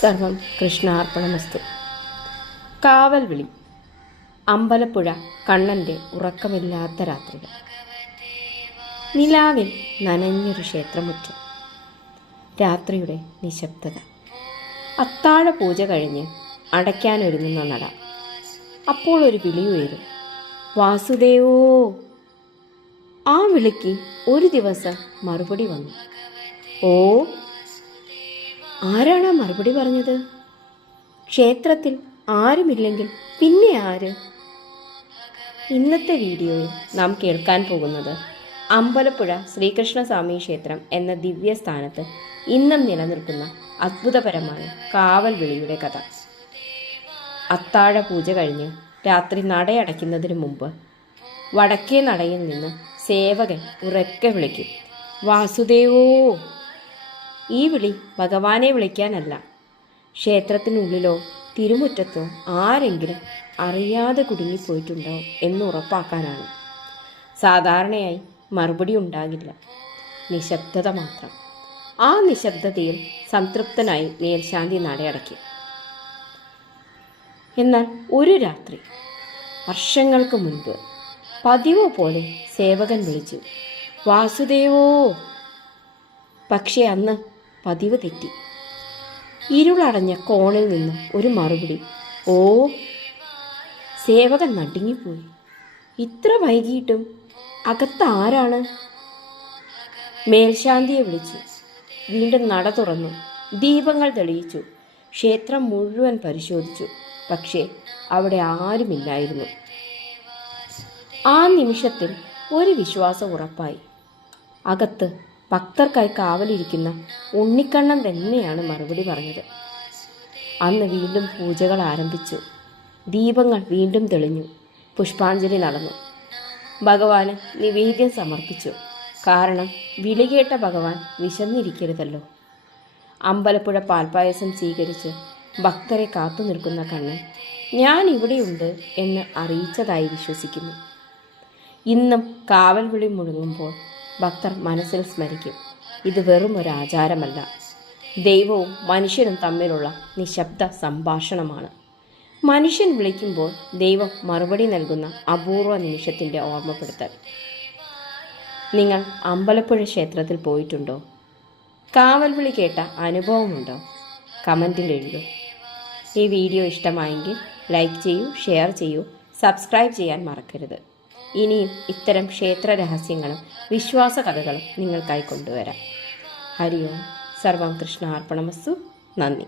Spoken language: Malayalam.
സർവം കൃഷ്ണാർപ്പണമസ്തു. കാവൽ വിളി. അമ്പലപ്പുഴ കണ്ണൻ്റെ ഉറക്കമില്ലാത്ത രാത്രികൾ. നിലാവിൽ നനഞ്ഞൊരു ക്ഷേത്രമുറ്റം. രാത്രിയുടെ നിശബ്ദത. അത്താഴ പൂജ കഴിഞ്ഞ് അടയ്ക്കാനൊരുങ്ങുന്ന നട. അപ്പോൾ ഒരു വിളി ഉയരും. വാസുദേവോ. ആ വിളിക്ക് ഒരു ദിവസം മറുപടി വന്നു. ഓ. ആരാണ് മറുപടി പറഞ്ഞത്? ക്ഷേത്രത്തിൽ ആരുമില്ലെങ്കിൽ പിന്നെ ആര്? ഇന്നത്തെ വീഡിയോയിൽ നാം കേൾക്കാൻ പോകുന്നത് അമ്പലപ്പുഴ ശ്രീകൃഷ്ണസ്വാമി ക്ഷേത്രം എന്ന ദിവ്യസ്ഥാനത്ത് ഇന്നും നിലനിൽക്കുന്ന അത്ഭുതപരമായ കാവൽ വിളിയുടെ കഥ. അത്താഴ പൂജ കഴിഞ്ഞ് രാത്രി നടയടയ്ക്കുന്നതിന് മുമ്പ് വടക്കേ നടയിൽ നിന്ന് സേവകൻ ഉറക്കെ വിളിക്കും, വാസുദേവോ. ഈ വിളി ഭഗവാനെ വിളിക്കാനല്ല, ക്ഷേത്രത്തിനുള്ളിലോ തിരുമുറ്റത്തോ ആരെങ്കിലും അറിയാതെ കുടുങ്ങിപ്പോയിട്ടുണ്ടോ എന്ന് ഉറപ്പാക്കാനാണ്. സാധാരണയായി മറുപടി ഉണ്ടാകില്ല, നിശബ്ദത മാത്രം. ആ നിശബ്ദതയിൽ സംതൃപ്തനായി മേൽശാന്തി നടയടയ്ക്കും. എന്നാൽ ഒരു രാത്രി വർഷങ്ങൾക്ക് മുൻപ് പതിവ് പോലെ സേവകൻ വിളിച്ചു, വാസുദേവോ. പക്ഷേ അന്ന് പതിവ് തെറ്റി. ഇരുളടഞ്ഞ കോണിൽ നിന്ന് ഒരു മറുപടി, ഓ. സേവകൻ നടുങ്ങിപ്പോയി. ഇത്ര വൈകിട്ടും അകത്ത് ആരാണ്? മേൽശാന്തിയെ വിളിച്ചു. വീണ്ടും നട തുറന്നു. ദീപങ്ങൾ തെളിയിച്ചു. ക്ഷേത്രം മുഴുവൻ പരിശോധിച്ചു. പക്ഷേ അവിടെ ആരുമില്ലായിരുന്നു. ആ നിമിഷത്തിൽ ഒരു വിശ്വാസം ഉറപ്പായി. അകത്ത് ഭക്തർക്കായി കാവലിരിക്കുന്ന ഉണ്ണിക്കണ്ണൻ തന്നെയാണ് മറുപടി പറഞ്ഞത്. അന്ന് വീണ്ടും പൂജകൾ ആരംഭിച്ചു. ദീപങ്ങൾ വീണ്ടും തെളിഞ്ഞു. പുഷ്പാഞ്ജലി നടന്നു. ഭഗവാന് നിവേദ്യം സമർപ്പിച്ചു. കാരണം വിളി കേട്ട ഭഗവാൻ വിശന്നിരിക്കരുതല്ലോ. അമ്പലപ്പുഴ പാൽപ്പായസം സ്വീകരിച്ച് ഭക്തരെ കാത്തു നിൽക്കുന്ന കണ്ണൻ ഞാൻ ഇവിടെയുണ്ട് എന്ന് അറിയിച്ചതായി വിശ്വസിക്കുന്നു. ഇന്നും കാവൽ വിളി മുഴങ്ങുമ്പോൾ ഭക്തർ മനസ്സിൽ സ്മരിക്കും, ഇത് വെറും ഒരു ആചാരമല്ല, ദൈവവും മനുഷ്യനും തമ്മിലുള്ള നിശബ്ദ സംഭാഷണമാണ്. മനുഷ്യൻ വിളിക്കുമ്പോൾ ദൈവം മറുപടി നൽകുന്ന അപൂർവ നിമിഷത്തിൻ്റെ ഓർമ്മപ്പെടുത്തൽ. നിങ്ങൾ അമ്പലപ്പുഴ ക്ഷേത്രത്തിൽ പോയിട്ടുണ്ടോ? കാവൽ വിളി കേട്ട അനുഭവമുണ്ടോ? കമൻറ്റിൽ എഴുതൂ. ഈ വീഡിയോ ഇഷ്ടമായെങ്കിൽ ലൈക്ക് ചെയ്യൂ, ഷെയർ ചെയ്യൂ, സബ്സ്ക്രൈബ് ചെയ്യാൻ മറക്കരുത്. ഇനിയും ഇത്തരം ക്ഷേത്ര രഹസ്യങ്ങളും വിശ്വാസ കഥകളും നിങ്ങൾക്കായി കൊണ്ടുവരാം. ഹരി ഓം. സർവം കൃഷ്ണാർപ്പണമസ്തു. നന്ദി.